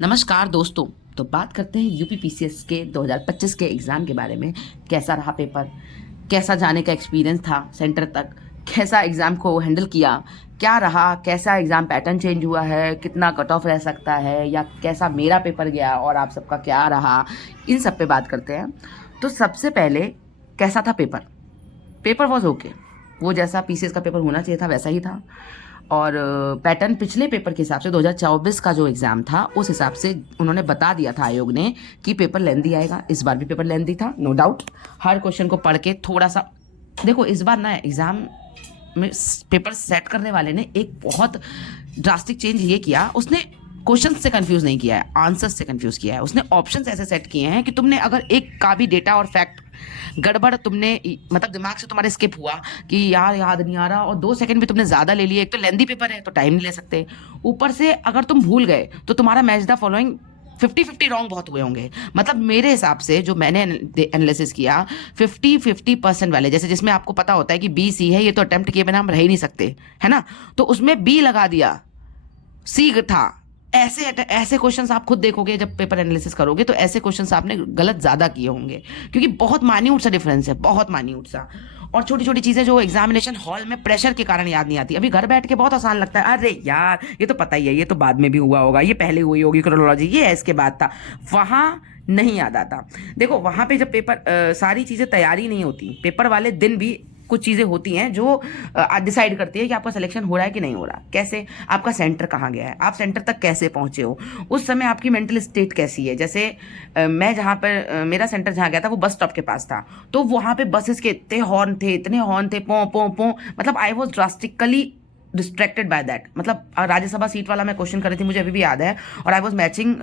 नमस्कार दोस्तों। तो बात करते हैं यूपी पीसीएस के 2025 के एग्ज़ाम के बारे में। कैसा रहा पेपर, कैसा जाने का एक्सपीरियंस था सेंटर तक, कैसा एग्ज़ाम को हैंडल किया, क्या रहा, कैसा एग्ज़ाम पैटर्न चेंज हुआ है, कितना कट ऑफ रह सकता है, या कैसा मेरा पेपर गया और आप सबका क्या रहा, इन सब पे बात करते हैं। तो सबसे पहले कैसा था पेपर? पेपर वॉज ओके, वो जैसा पीसीएस का पेपर होना चाहिए था वैसा ही था। और पैटर्न पिछले पेपर के हिसाब से 2024 का जो एग्ज़ाम था उस हिसाब से उन्होंने बता दिया था आयोग ने कि पेपर लेंदी आएगा। इस बार भी पेपर लेंदी था, नो डाउट। हर क्वेश्चन को पढ़ के थोड़ा सा देखो, इस बार ना एग्ज़ाम में पेपर सेट करने वाले ने एक बहुत ड्रास्टिक चेंज ये किया, उसने क्वेश्चन से कंफ्यूज नहीं किया है, आंसर से कंफ्यूज किया है। उसने ऑप्शंस ऐसे सेट किए हैं कि तुमने अगर एक का भी डेटा और फैक्ट गड़बड़ तुमने मतलब दिमाग से तुम्हारे स्किप हुआ कि यार याद नहीं आ रहा, और 2 सेकंड भी तुमने ज्यादा ले लिए, एक तो लेंदी पेपर है तो टाइम नहीं ले सकते, ऊपर से अगर तुम भूल गए तो तुम्हारा मैच द फॉलोइंग 50-50 रॉन्ग बहुत हुए होंगे। मतलब मेरे हिसाब से जो मैंने एनालिसिस किया, 50-50% वाले, जैसे जिसमें आपको पता होता है कि बी सी है, ये तो अटेम्प्ट किए बिना हम रह ही नहीं सकते, है ना, तो उसमें बी लगा दिया, सी था। ऐसे ऐसे क्वेश्चंस आप खुद देखोगे जब पेपर एनालिसिस करोगे, तो ऐसे क्वेश्चंस आपने गलत ज्यादा किए होंगे, क्योंकि बहुत मान्यूट सा डिफरेंस है, बहुत मान्यूट सा। और छोटी छोटी चीजें जो एग्जामिनेशन हॉल में प्रेशर के कारण याद नहीं आती, अभी घर बैठ के बहुत आसान लगता है, अरे यार ये तो पता ही है, ये तो बाद में भी हुआ होगा, ये पहले हुई होगी क्रोनोलॉजी, ये इसके बाद था। वहां नहीं याद आता। देखो वहां पे जब पेपर सारी चीजें तैयारी नहीं होती, पेपर वाले दिन भी कुछ चीज़ें होती हैं जो डिसाइड करती है कि आपका सिलेक्शन हो रहा है कि नहीं हो रहा। कैसे? आपका सेंटर कहाँ गया है, आप सेंटर तक कैसे पहुंचे हो, उस समय आपकी मेंटल स्टेट कैसी है। जैसे मैं जहाँ पर मेरा सेंटर जहाँ गया था वो बस स्टॉप के पास था, तो वहाँ पे बसेस के इतने हॉर्न थे, इतने हॉर्न थे, पों पों पों, मतलब I was drastically distracted by that. मतलब राज्यसभा सीट वाला मैं क्वेश्चन कर रही थी, मुझे अभी भी याद है, और आई वॉज मैचिंग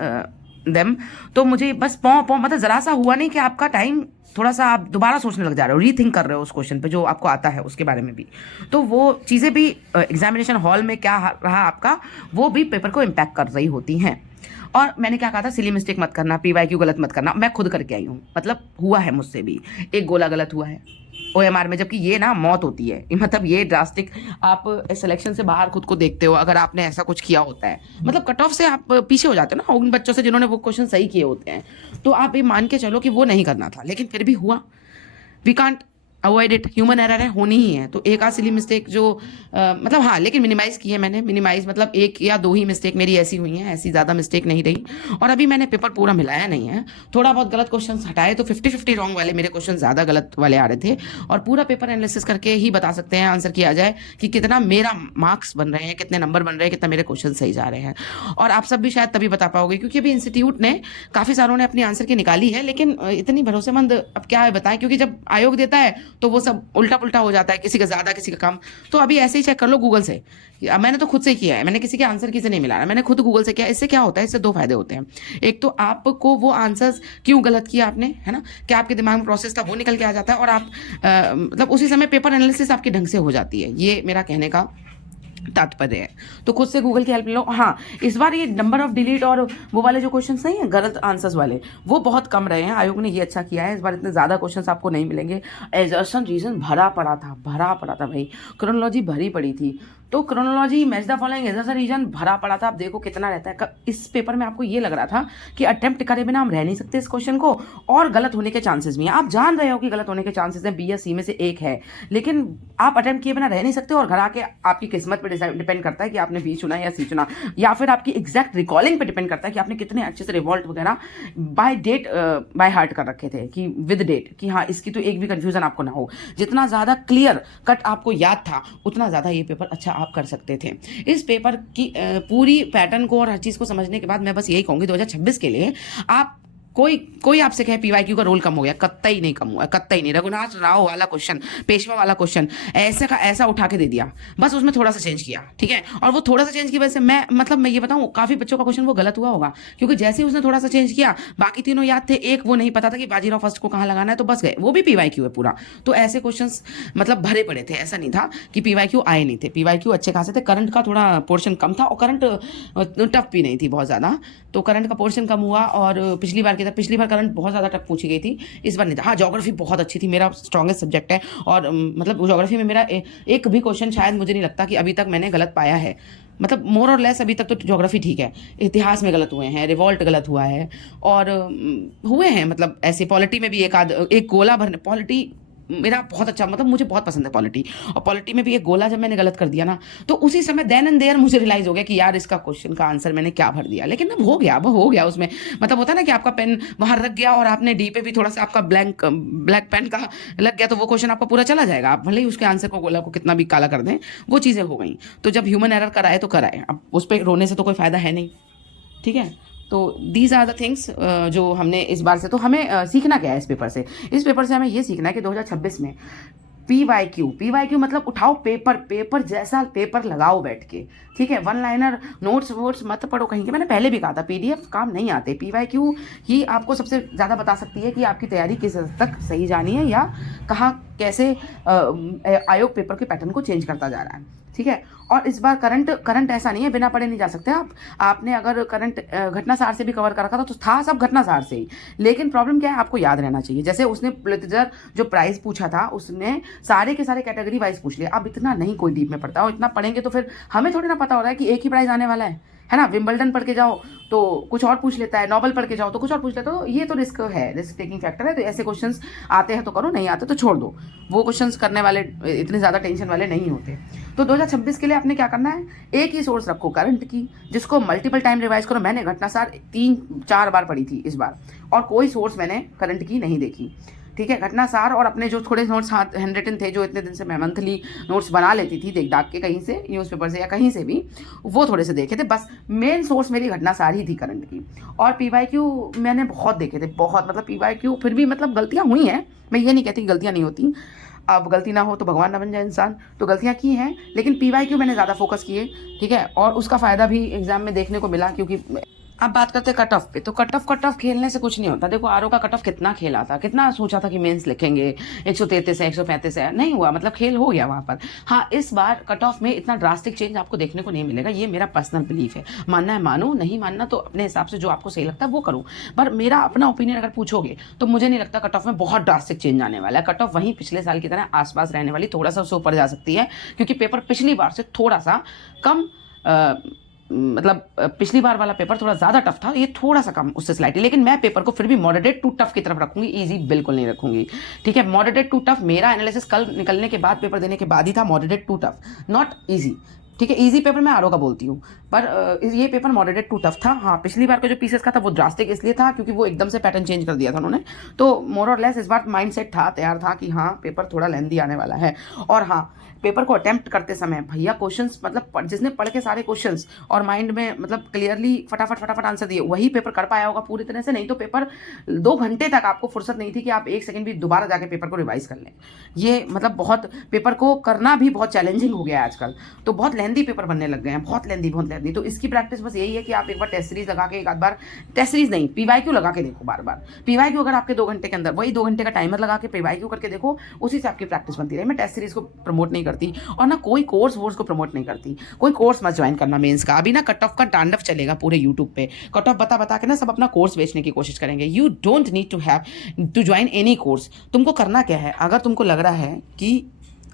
देम। तो मुझे बस पौ पौ मतलब जरा सा हुआ नहीं कि आपका टाइम थोड़ा सा आप दोबारा सोचने लग जा रहे हो, रीथिंक कर रहे हो उस क्वेश्चन पे जो आपको आता है उसके बारे में भी। तो वो चीज़ें भी एग्जामिनेशन हॉल में क्या रहा आपका, वो भी पेपर को इम्पैक्ट कर रही होती हैं। और मैंने क्या कहा था, सिली मिस्टेक मत करना, पीवाईक्यू गलत मत करना, मैं खुद करके आई हूँ, मतलब हुआ है मुझसे भी, एक गोला गलत हुआ है ओएमआर में, जबकि ये ना मौत होती है, मतलब ये ड्रास्टिक। आप सिलेक्शन से बाहर खुद को देखते हो अगर आपने ऐसा कुछ किया होता है, मतलब कट ऑफ से आप पीछे हो जाते हो ना उन बच्चों से जिन्होंने वो क्वेश्चन सही किए होते हैं। तो आप ये मान के चलो कि वो नहीं करना था, लेकिन फिर भी हुआ। We can't avoid it, human error है, होनी ही है। तो एक आध सिली मिस्टेक जो मतलब हाँ, लेकिन मिनिमाइज की है मैंने, मिनिमाइज मतलब 1 या 2 ही मिस्टेक मेरी ऐसी हुई हैं, ऐसी ज़्यादा मिस्टेक नहीं रही। और अभी मैंने पेपर पूरा मिलाया नहीं है, थोड़ा बहुत गलत क्वेश्चन हटाए, तो 50-50 रॉन्ग वाले मेरे क्वेश्चन ज़्यादा गलत वाले आ रहे थे। और पूरा पेपर एनालिसिस करके ही बता सकते हैं, आंसर किया जाए कि कितना मेरा मार्क्स बन रहे हैं, कितने नंबर बन रहे हैं, कितना मेरे क्वेश्चन सही जा रहे हैं। और आप सब भी शायद तभी बता पाओगे, क्योंकि अभी इंस्टीट्यूट ने काफ़ी सारों ने अपनी आंसर की निकाली है, लेकिन इतनी भरोसेमंद अब क्या है बताएं, क्योंकि जब आयोग देता है तो वो सब उल्टा पुल्टा हो जाता है, किसी का ज्यादा किसी का कम। तो अभी ऐसे ही चेक कर लो गूगल से। मैंने तो खुद से किया है, मैंने किसी के आंसर की से नहीं मिला रहा, मैंने खुद गूगल से किया। इससे क्या होता है, इससे 2 फायदे होते हैं। एक तो आपको वो आंसर्स क्यों गलत किया आपने, है ना, क्या आपके दिमाग में प्रोसेस था वो निकल के आ जाता है, और आप मतलब उसी समय पेपर एनालिसिस आपके ढंग से हो जाती है। ये मेरा कहने का तात्पर्य है। तो खुद से गूगल की हेल्प लो। हाँ, इस बार ये नंबर ऑफ डिलीट और वो वाले जो क्वेश्चंस नहीं है गलत आंसर्स वाले, वो बहुत कम रहे हैं। आयोग ने ये अच्छा किया है, इस बार इतने ज़्यादा क्वेश्चंस आपको नहीं मिलेंगे। एजर्सन रीजन भरा पड़ा था, भरा पड़ा था भाई, क्रोनोलॉजी भरी पड़ी थी। तो क्रोनोलॉजी मैच द फॉलोइंग एजर्सन रीजन भरा पड़ा था। आप देखो कितना रहता है। इस पेपर में आपको ये लग रहा था कि अटेम्प्ट करे बिना हम रह नहीं सकते इस क्वेश्चन को, और गलत होने के चांसेस भी हैं। आप जान रहे हो कि गलत होने के चांसेस हैं, बी या सी में से एक है, लेकिन आप अटेम्प्ट किए बिना रह नहीं सकते। और घर आके आपकी किस्मत पर डिपेंड करता है कि आपने बी चुना या सी चुना, या फिर आपकी एग्जैक्ट रिकॉलिंग पे डिपेंड करता है कि आपने कितने अच्छे से रिवॉल्ट वगैरह बाय डेट बाय हार्ट कर रखे थे, कि विद डेट, कि हाँ इसकी तो एक भी कंफ्यूजन आपको ना हो। जितना ज़्यादा क्लियर कट आपको याद था, उतना ज़्यादा ये पेपर अच्छा आप कर सकते थे। इस पेपर की पूरी पैटर्न को और हर चीज़ को समझने के बाद मैं बस यही कहूँगी, 2026 के लिए आप कोई आपसे कहे पीवाईक्यू का रोल कम हो गया, कत्तई नहीं कम हुआ, कत्तई नहीं। रघुनाथ राव वाला क्वेश्चन, पेशवा वाला क्वेश्चन, ऐसे का ऐसा उठा के दे दिया, बस उसमें थोड़ा सा चेंज किया, ठीक है। और वो थोड़ा सा चेंज की वजह से मैं ये बताऊं, काफी बच्चों का क्वेश्चन वो गलत हुआ होगा, क्योंकि जैसे ही उसने थोड़ा सा चेंज किया, बाकी तीनों याद थे, एक वो नहीं पता था कि बाजीराव फर्स्ट को कहाँ लगाना है, तो बस गए, वो भी पीवाईक्यू है पूरा। तो ऐसे क्वेश्चन मतलब भरे पड़े थे, ऐसा नहीं था कि पीवाईक्यू आए नहीं थे, पीवाईक्यू अच्छे खासे थे। करंट का थोड़ा पोर्शन कम था, और करंट टफ भी नहीं थी बहुत ज्यादा, तो करंट का पोर्शन कम हुआ। और पिछली बार करंट बहुत ज़्यादा टफ पूछी गई थी, इस बार नहीं था। हाँ, ज्योग्राफी बहुत अच्छी थी, मेरा स्ट्रॉन्गेस्ट सब्जेक्ट है, और मतलब ज्योग्राफी में मेरा एक भी क्वेश्चन शायद मुझे नहीं लगता कि अभी तक मैंने गलत पाया है। मतलब मोर और लेस अभी तक तो ज्योग्राफी ठीक है, इतिहास में गलत हुए हैं, रिवॉल्ट गलत हुआ है, और हुए हैं मतलब ऐसे। पॉलिटी में भी एक गोला भरने, पॉलिटी मेरा बहुत अच्छा, मतलब मुझे बहुत पसंद है पॉलिटी, और पॉलिटी में भी एक गोला जब मैंने गलत कर दिया ना, तो उसी समय देन एंड देयर मुझे रियलाइज हो गया कि यार इसका क्वेश्चन का आंसर मैंने क्या भर दिया। लेकिन अब हो गया उसमें, मतलब होता है ना कि आपका पेन बाहर रख गया और आपने डी पे भी थोड़ा सा आपका ब्लैक पेन का लग गया, तो वो क्वेश्चन आपका पूरा चला जाएगा, आप भले ही उसके आंसर को गोला को कितना भी काला कर दें, वो चीज़ें हो गई। तो जब ह्यूमन एरर कराए तो कराए, अब उस पर रोने से तो कोई फायदा है नहीं, ठीक है। तो दीज आर द थिंग्स जो हमने इस बार से, तो हमें सीखना क्या है इस पेपर से? इस पेपर से हमें ये सीखना है कि 2026 में पी वाई क्यू मतलब उठाओ पेपर जैसा पेपर लगाओ बैठ के, ठीक है। वन लाइनर नोट्स वोट्स मत पढ़ो कहीं के, मैंने पहले भी कहा था पीडीएफ काम नहीं आते, पी वाई क्यू ही आपको सबसे ज़्यादा बता सकती है कि आपकी तैयारी किस हद तक सही जानी है, या कहाँ कैसे आयोग पेपर के पैटर्न को चेंज करता जा रहा है, ठीक है। और इस बार करंट ऐसा नहीं है बिना पढ़े नहीं जा सकते आपने अगर करंट घटना सार से भी कवर कर रखा था तो था सब घटना सार से ही, लेकिन प्रॉब्लम क्या है, आपको याद रहना चाहिए। जैसे उसने पुलित्जर जो प्राइज पूछा था उसने सारे के सारे कैटेगरी वाइज पूछ लिया, अब इतना नहीं कोई डीप में पढ़ता, और इतना पढ़ेंगे तो फिर हमें थोड़ी ना पता हो रहा है कि एक ही प्राइज आने वाला है ना। विंबलडन पढ़ के जाओ तो कुछ और पूछ लेता है, नोबल पढ़ के जाओ तो कुछ और पूछ लेता है, तो ये तो रिस्क टेकिंग फैक्टर है। तो ऐसे क्वेश्चंस आते हैं तो करो, नहीं आते तो छोड़ दो, वो क्वेश्चंस करने वाले इतने ज़्यादा टेंशन वाले नहीं होते। तो 2026 के लिए आपने क्या करना है, एक ही सोर्स रखो करंट की, जिसको मल्टीपल टाइम रिवाइज करो। मैंने घटनासार 3-4 बार पढ़ी थी इस बार, और कोई सोर्स मैंने करंट की नहीं देखी, ठीक है। घटनासार और अपने जो थोड़े नोट्स हैंड रिटन थे, जो इतने दिन से मैं मंथली नोट्स बना लेती थी देख डाक के कहीं से, न्यूज़पेपर से या कहीं से भी, वो थोड़े से देखे थे। बस मेन सोर्स मेरी घटनासार ही थी करंट की। और पीवाईक्यू मैंने बहुत देखे थे, बहुत, मतलब पीवाईक्यू फिर भी मतलब गलतियाँ हुई हैं, मैं ये नहीं कहती कि गलतियाँ नहीं होती, अब गलती ना हो तो भगवान ना बन जाए इंसान, तो गलतियाँ की हैं, लेकिन पीवाईक्यू मैंने ज़्यादा फोकस किए, ठीक है। और उसका फ़ायदा भी एग्जाम में देखने को मिला, क्योंकि अब बात करते हैं कट ऑफ पे। तो कट ऑफ खेलने से कुछ नहीं होता। देखो आरओ का कट ऑफ कितना खेला था, कितना सोचा था कि मेंस लिखेंगे 133 है 135 है, नहीं हुआ, मतलब खेल हो गया वहाँ पर। हाँ, इस बार कट ऑफ में इतना ड्रास्टिक चेंज आपको देखने को नहीं मिलेगा, ये मेरा पर्सनल बिलीफ है। मानना है मानो, नहीं मानना तो अपने हिसाब से जो आपको सही लगता है वो करो, पर मेरा अपना ओपिनियन अगर पूछोगे तो मुझे नहीं लगता कट ऑफ में बहुत ड्रास्टिक चेंज आने वाला है। कट ऑफ वहीं पिछले साल की तरह आसपास रहने वाली, थोड़ा सा उससे ऊपर जा सकती है, क्योंकि पेपर पिछली बार से थोड़ा सा कम मतलब पिछली बार वाला पेपर थोड़ा ज़्यादा टफ था, ये थोड़ा सा कम उससे स्लाइटली, लेकिन मैं पेपर को फिर भी मॉडरेट टू टफ की तरफ रखूंगी, इजी बिल्कुल नहीं रखूंगी, ठीक है। मॉडरेट टू टफ मेरा एनालिसिस कल निकलने के बाद, पेपर देने के बाद ही था, moderate to tough, not easy, ठीक है। इजी पेपर मैं आरओ का बोलती हूँ, पर ये पेपर मॉडरेट टू टफ था। हाँ, पिछली बार का जो पीसेस का था वो ड्रास्टिक इसलिए था क्योंकि वो एकदम से पैटर्न चेंज कर दिया था उन्होंने, तो मोर और लेस इस बार माइंड सेट था, तैयार था कि हाँ पेपर थोड़ा लेंदी आने वाला है। और हाँ, पेपर को अटेम्प्ट करते समय भैया क्वेश्चंस, मतलब जिसने पढ़ के सारे क्वेश्चंस और माइंड में मतलब क्लियरली फटाफट आंसर दिए, वही पेपर कर पाया होगा पूरी तरह से, नहीं तो पेपर 2 घंटे तक आपको फुर्सत नहीं थी कि आप 1 सेकंड भी दोबारा जाके पेपर को रिवाइज कर लें। ये मतलब बहुत, पेपर को करना भी बहुत चैलेंजिंग हो गया है आजकल, तो बहुत लेंदी पेपर बनने लग गए हैं, बहुत लेंदी। तो इसकी प्रैक्टिस बस यही है कि आप एक बार टेस्ट सीरीज लगा के, एक आध बार टेस्ट सीरीज नहीं, पीवाईक्यू लगा के देखो बार। पीवाईक्यू अगर आपके 2 घंटे के अंदर, वही 2 घंटे का टाइमर लगा के पीवाईक्यू करके देखो, उसी से आपकी प्रैक्टिस बनती रहे। मैं टेस्ट सीरीज को प्रमोट नहीं करती, और ना कोई कोर्स को प्रमोट नहीं करती, कोई कोर्स मत ज्वाइन करना मेंस का। अभी ना कट ऑफ का तांडव चलेगा पूरे यूट्यूब पे, कट ऑफ बता के ना सब अपना कोर्स बेचने की कोशिश करेंगे। You don't need to join any course. तुमको करना क्या है, अगर तुमको लग रहा है कि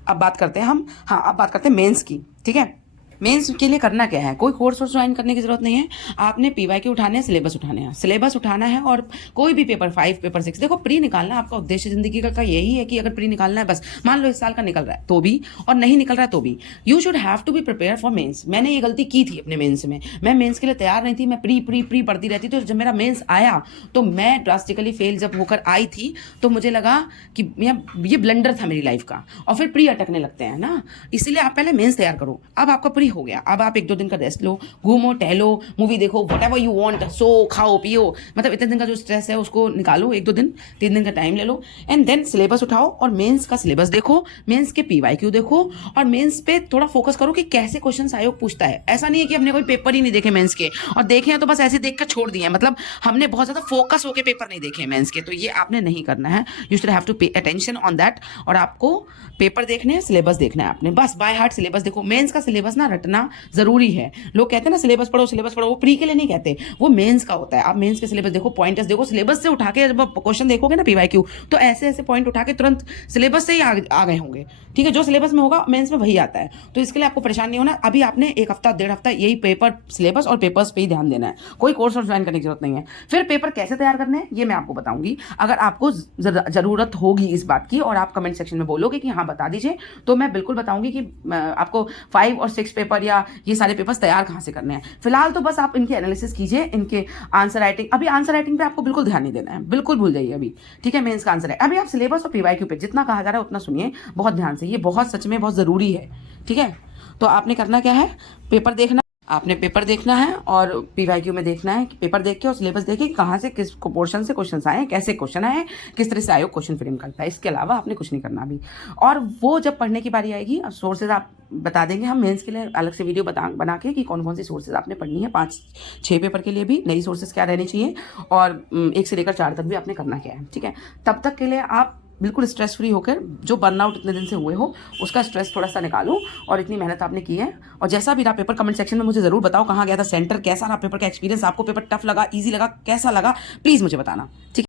अब बात करते हैं हम, हाँ अब बात करते हैं मेंस की, ठीक है। मेंस के लिए करना क्या है, कोई कोर्स ज्वाइन करने की जरूरत नहीं है, आपने पीवाईक्यू उठाने हैं, सिलेबस उठाना है, और कोई भी पेपर 5 पेपर 6, देखो प्री निकालना आपका उद्देश्य जिंदगी का यही है कि अगर प्री निकालना है, बस मान लो इस साल का निकल रहा है तो भी, और नहीं निकल रहा है तो भी, you should have to be prepare for mains. मैंने ये गलती की थी अपने मेंस में, मैं मेंस के लिए तैयार नहीं थी, मैं प्री पढ़ती रहती, तो जब मेरा मेंस आया तो मैं ड्रास्टिकली फेल जब होकर आई थी, तो मुझे लगा कि ये ब्लंडर था मेरी लाइफ का, और फिर प्री अटकने लगते हैं ना, इसीलिए आप पहले मेंस तैयार करो। अब आपका प्री हो गया, अब आप 1-2 दिन का रेस्ट लो, घूमो टहलो, मूवी देखो, व्हाटएवर यू वांट, सो खाओ पियो, मतलब इतने दिन का जो स्ट्रेस है उसको निकालो, 1-2 दिन 3 दिन का टाइम ले लो, एंड देन सिलेबस उठाओ और मेंस का सिलेबस देखो, मेंस के पीवाईक्यू देखो, और मेंस पे थोड़ा फोकस करो कि कैसे क्वेश्चन आयोग पूछता है। ऐसा नहीं है कि हमने कोई पेपर ही नहीं देखे मेंस के, और देखे हैं तो बस ऐसे देख कर छोड़ दिए हैं, मतलब हमने बहुत ज्यादा फोकस होकर पेपर नहीं देखे मेंस के, तो ये आपने नहीं करना है। You should have to pay attention on that, और आपको पेपर देखने हैं, सिलेबस देखना है आपने, बस बाय हार्ट सिलेबस देखो। मेंस का सिलेबस ना रटना जरूरी है। लोग कहते हैं ना सिलेबस पढ़ो, वो प्री के लिए नहीं कहते, वो मेंस का होता है। आप मेंस के सिलेबस देखो, पॉइंटर्स देखो, सिलेबस से उठा के जब आप क्वेश्चन देखोगे ना पीवाईक्यू, तो ऐसे ऐसे पॉइंट उठा के तुरंत सिलेबस से ही आ गए होंगे। ठीक है, जो सिलेबस में होगा मेंस में वही आता है, तो इसके लिए आपको परेशान नहीं होना। अभी आपने 1 हफ्ता 1.5 हफ्ता यही पेपर, सिलेबस और पेपर्स पे ही ध्यान देना है, कोई कोर्स और ज्वाइन करने की जरूरत नहीं है। फिर पेपर कैसे तैयार करने हैं ये मैं आपको बताऊंगी। अगर आपको जरूरत होगी इस बात की और आप कमेंट सेक्शन में बोलोगे कि हाँ बता दीजिए, तो मैं बिल्कुल बताऊंगी कि आपको 5 और 6 पेपर या ये सारे पेपर्स तैयार कहाँ से करने हैं। फिलहाल तो बस आप इनके एनालिसिस कीजिए, इनके आंसर राइटिंग, अभी आंसर राइटिंग पे आपको बिल्कुल ध्यान नहीं देना है, बिल्कुल भूल जाइए अभी। ठीक है, मेंस का आंसर है अभी आप सिलेबस और पीवाईक्यू पे जितना कहा जा रहा है उतना सुनिए बहुत ध्यान से, ये बहुत सच में बहुत जरूरी है। ठीक है, तो आपने करना क्या है, पेपर देखना, आपने पेपर देखना है और पीवाईक्यू में देखना है कि पेपर देख के और सिलेबस देख के कहाँ से किस पोर्शन से क्वेश्चन आए, कैसे क्वेश्चन आए, किस तरह से आयोग क्वेश्चन फ्रेम करता है। इसके अलावा आपने कुछ नहीं करना अभी। और वो जब पढ़ने की बारी आएगी, सोर्सेज आप बता देंगे हम मेंस के लिए अलग से वीडियो बना के कि कौन कौन सी सोर्सेज आपने पढ़नी है। 5-6 पेपर के लिए भी नई सोर्सेज क्या रहनी चाहिए और 1 से लेकर 4 तक भी आपने करना क्या है। ठीक है, तब तक के लिए आप बिल्कुल स्ट्रेस फ्री होकर, जो बर्नआउट इतने दिन से हुए हो उसका स्ट्रेस थोड़ा सा निकालो, और इतनी मेहनत आपने की है। और जैसा भी रहा पेपर, कमेंट सेक्शन में मुझे जरूर बताओ कहाँ गया था सेंटर, कैसा रहा पेपर का एक्सपीरियंस, आपको पेपर टफ लगा, इजी लगा, कैसा लगा, प्लीज मुझे बताना। ठीक है।